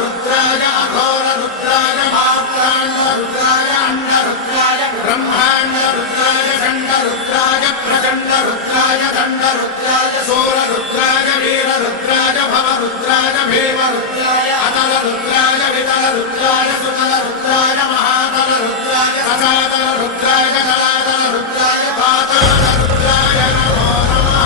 रुद्राय अघोर रुद्राय मार्ताण्ड रुद्राय अंड रुद्राय ब्रह्मांड रुद्राय खंड रुद्राय प्रचंड रुद्राय दंड रुद्राय सूर रुद्राय वीर रुद्राय भव रुद्राय भीम रुद्राय अतल रुद्राय वितल रुद्राय सुतल रुद्राय महातल रुद्राय रसातल रुद्राय जलातल रुद्राय पाताल रुद्राय नमो नमः।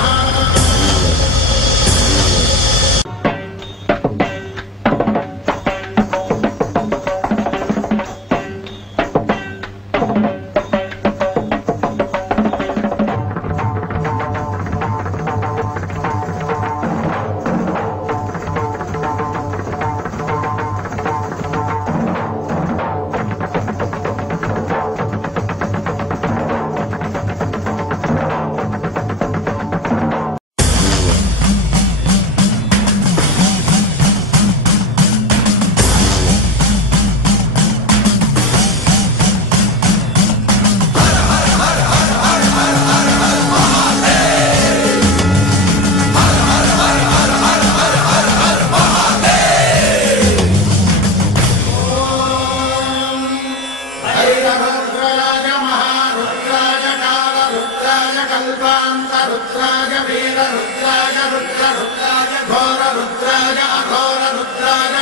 रुद्राय वीर रुद्राय रुद्र रुद्राय घोर रुद्राय अघोर रुद्राय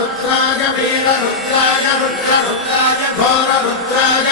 रुद्राय वीर रुद्राय रुद्र रुद्राय घोर रुद्राय